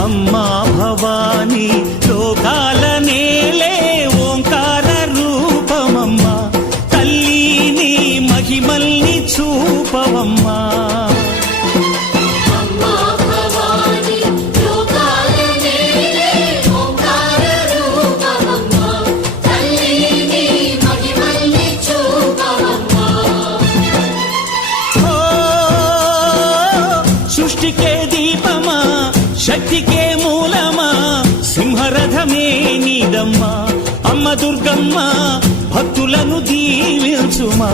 అమ్మా భవానీ లోకాల నేలే ఓంకార రూపమమ్మా తల్లి నీ మహిమల్ని చూపవమ్మా సృష్టికే దీపమా శక్తికే మూలమా సింహరథమే నీదమ్మా అమ్మ దుర్గమ్మ భక్తులను దీవించుమా